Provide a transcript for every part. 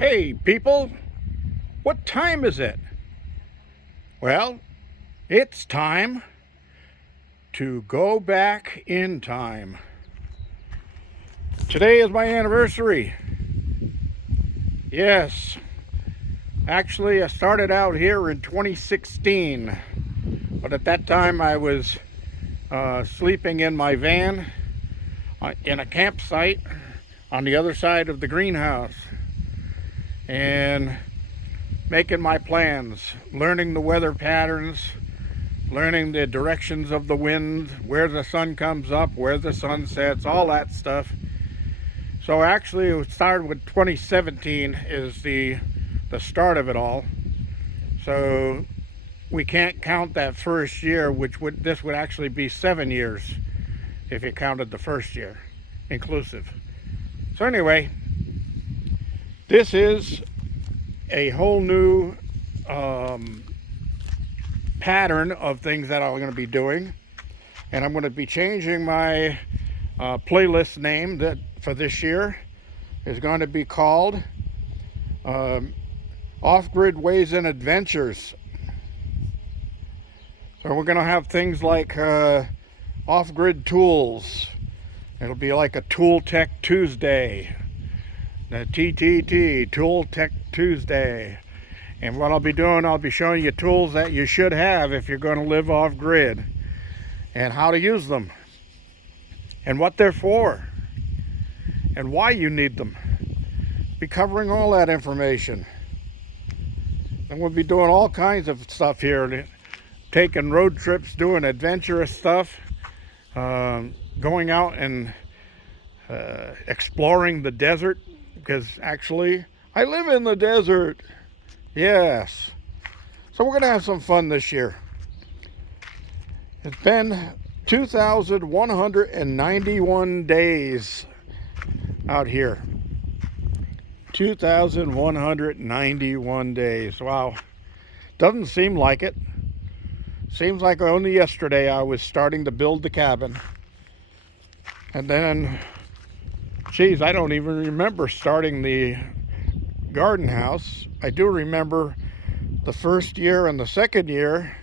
Hey people, what time is it? Well, it's time to go back in time. Today is my anniversary. Yes, actually I started out here in 2016, but at that time I was sleeping in my van in a campsite on the other side of the greenhouse and making my plans, learning the weather patterns, learning the directions of the wind, where the sun comes up, where the sun sets, all that stuff. So actually it started with 2017 is the start of it all. So we can't count that first year, this would actually be 7 years if you counted the first year inclusive. So anyway, this is a whole new pattern of things that I'm going to be doing, and I'm going to be changing my playlist name that for this year is going to be called Off-Grid Ways and Adventures. So we're going to have things like off-grid tools. It'll be like a Tool Tech Tuesday, the TTT, Tool Tech Tuesday. And what I'll be doing, I'll be showing you tools that you should have if you're going to live off-grid, and how to use them, and what they're for, and why you need them. Be covering all that information. And we'll be doing all kinds of stuff here, taking road trips, doing adventurous stuff, going out and exploring the desert, because actually I live in the desert. Yes. So we're going to have some fun this year. It's been 2,191 days out here. 2,191 days. Wow. Doesn't seem like it. Seems like only yesterday I was starting to build the cabin. And then, geez, I don't even remember starting the garden house. I do remember the first year and the second year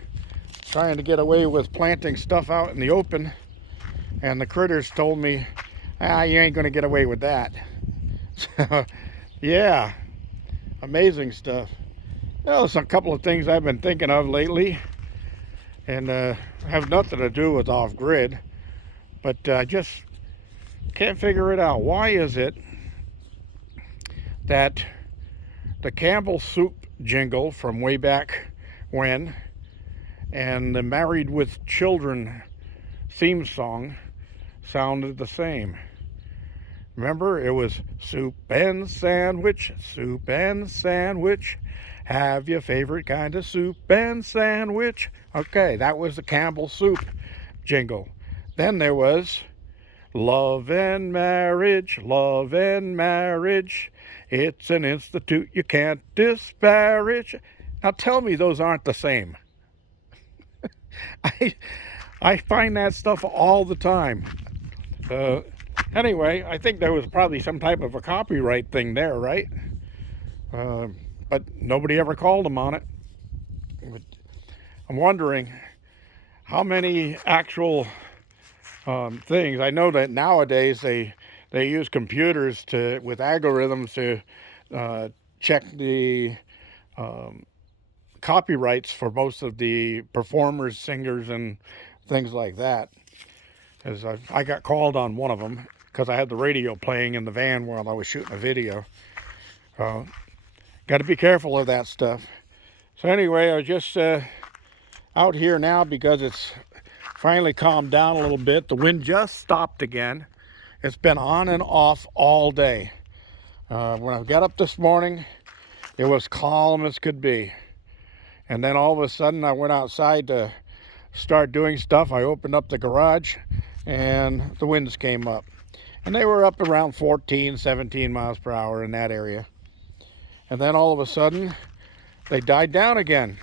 trying to get away with planting stuff out in the open, and the critters told me, you ain't gonna get away with that. So yeah, amazing stuff. Well, there's a couple of things I've been thinking of lately, and have nothing to do with off-grid, but I just can't figure it out. Why is it that the Campbell Soup jingle from way back when and the Married with Children theme song sounded the same? Remember, it was soup and sandwich, have your favorite kind of soup and sandwich. Okay, that was the Campbell Soup jingle. Then there was love and marriage, it's an institute you can't disparage. Now tell me those aren't the same. I find that stuff all the time. Anyway, I think there was probably some type of a copyright thing there, right? But nobody ever called them on it. But I'm wondering how many actual things. I know that nowadays they use computers with algorithms to check the copyrights for most of the performers, singers, and things like that. As I got called on one of them because I had the radio playing in the van while I was shooting a video. Got to be careful of that stuff. So anyway, I was just out here now because it's finally calmed down a little bit. The wind just stopped again. It's been on and off all day. When I got up this morning, it was calm as could be. And then all of a sudden I went outside to start doing stuff. I opened up the garage and the winds came up. And they were up around 14, 17 miles per hour in that area. And then all of a sudden they died down again,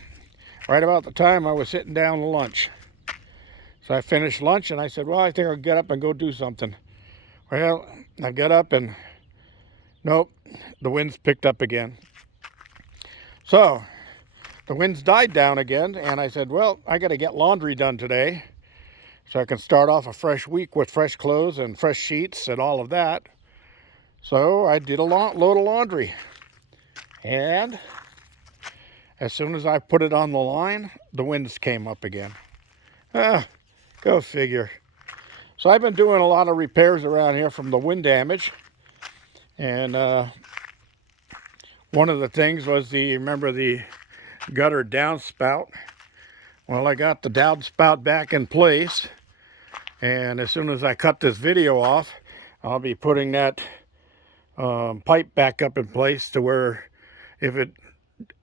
right about the time I was sitting down to lunch. So I finished lunch and I said, well, I think I'll get up and go do something. Well, I got up and Nope, the winds picked up again. So the winds died down again, and I said, well, I got to get laundry done today so I can start off a fresh week with fresh clothes and fresh sheets and all of that. So I did a load of laundry. And as soon as I put it on the line, the winds came up again. Go figure. So I've been doing a lot of repairs around here from the wind damage. And one of the things was remember the gutter downspout? Well, I got the downspout back in place. And as soon as I cut this video off, I'll be putting that pipe back up in place to where if it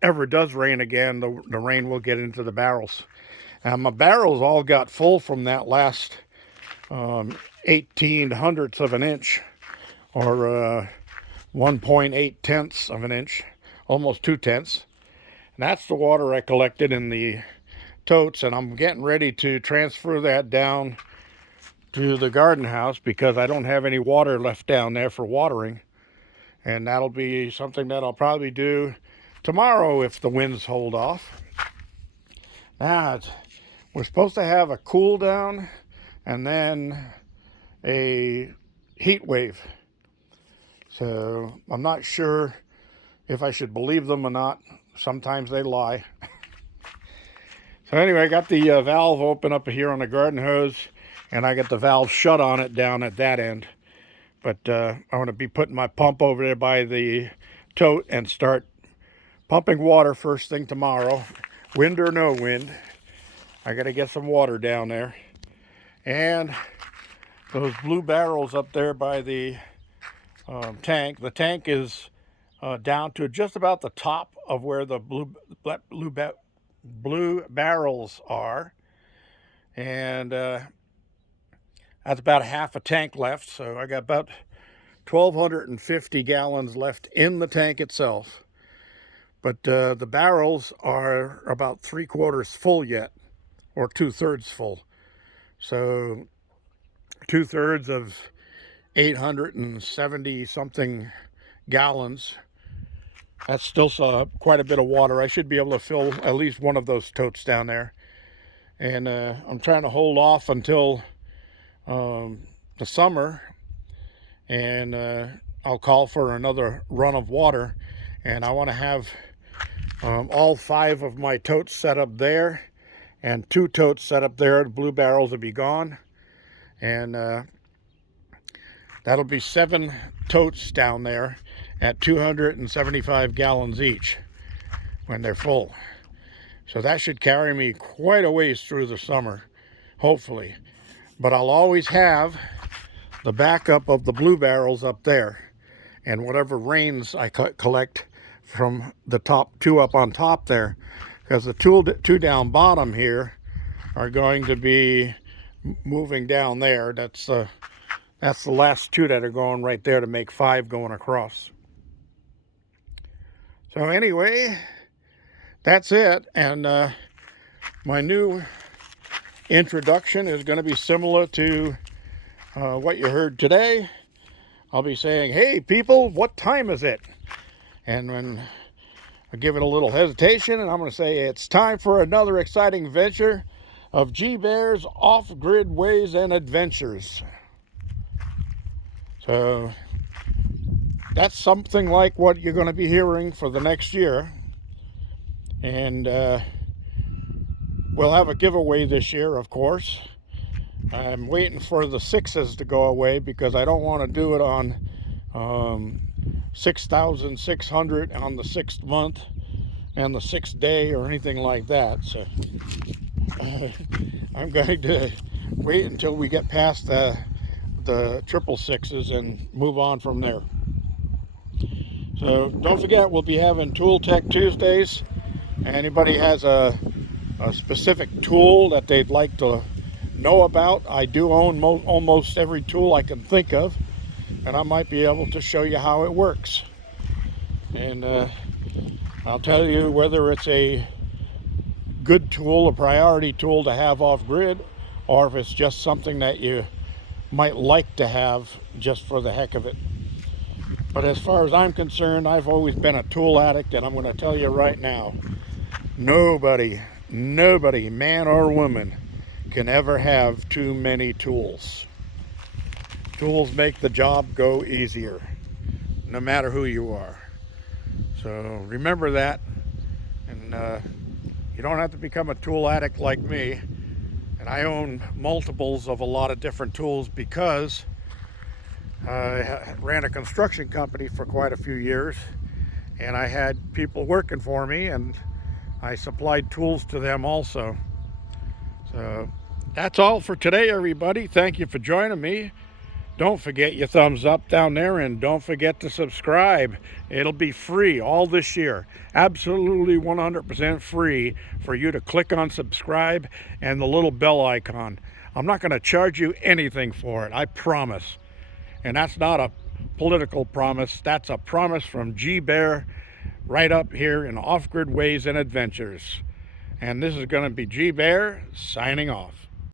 ever does rain again, the rain will get into the barrels. And my barrels all got full from that last 18 hundredths of an inch, or 1.8 tenths of an inch, almost 2 tenths. And that's the water I collected in the totes, and I'm getting ready to transfer that down to the garden house because I don't have any water left down there for watering. And that'll be something that I'll probably do tomorrow if the winds hold off. Now, we're supposed to have a cool down and then a heat wave. So I'm not sure if I should believe them or not. Sometimes they lie. So anyway, I got the valve open up here on the garden hose, and I got the valve shut on it down at that end. But I'm going to be putting my pump over there by the tote and start pumping water first thing tomorrow. Wind or no wind, I got to get some water down there. And those blue barrels up there by the tank. The tank is down to just about the top of where the blue barrels are. And that's about half a tank left, so I got about 1,250 gallons left in the tank itself. But the barrels are about 3/4 full yet, or 2/3 full. So 2/3 of 870 something gallons. That's still quite a bit of water. I should be able to fill at least one of those totes down there. And I'm trying to hold off until the summer, and I'll call for another run of water, and I want to have all 5 of my totes set up there and 2 totes set up there. The blue barrels will be gone, and that'll be 7 totes down there at 275 gallons each when they're full. So that should carry me quite a ways through the summer, hopefully. But I'll always have the backup of the blue barrels up there, and whatever rains I collect from the top 2 up on top there, because the 2 down bottom here are going to be moving down there. That's the last 2 that are going right there to make 5 going across. So anyway, that's it. And my new introduction is going to be similar to what you heard today. I'll be saying, hey people, what time is it? And when I give it a little hesitation, and I'm going to say it's time for another exciting venture of G-Bear's off-grid ways and adventures. So that's something like what you're going to be hearing for the next year. And we'll have a giveaway this year, of course. I'm waiting for the 6s to go away because I don't want to do it on 6,600 on the 6th month and the 6th day or anything like that. So I'm going to wait until we get past the 666s and move on from there. So don't forget, we'll be having Tool Tech Tuesdays. Anybody has a specific tool that they'd like to know about, I do own almost every tool I can think of, and I might be able to show you how it works. And I'll tell you whether it's a good tool, a priority tool to have off-grid, or if it's just something that you might like to have just for the heck of it. But as far as I'm concerned, I've always been a tool addict, and I'm going to tell you right now, nobody, man or woman, can ever have too many tools. Tools make the job go easier, no matter who you are. So remember that, and you don't have to become a tool addict like me. And I own multiples of a lot of different tools because I ran a construction company for quite a few years, and I had people working for me, and I supplied tools to them also. So that's all for today, everybody. Thank you for joining me. Don't forget your thumbs up down there, and don't forget to subscribe. It'll be free all this year. Absolutely 100% free for you to click on subscribe and the little bell icon. I'm not going to charge you anything for it, I promise. And that's not a political promise. That's a promise from G Bear right up here in Off Grid Ways and Adventures. And this is going to be G Bear signing off.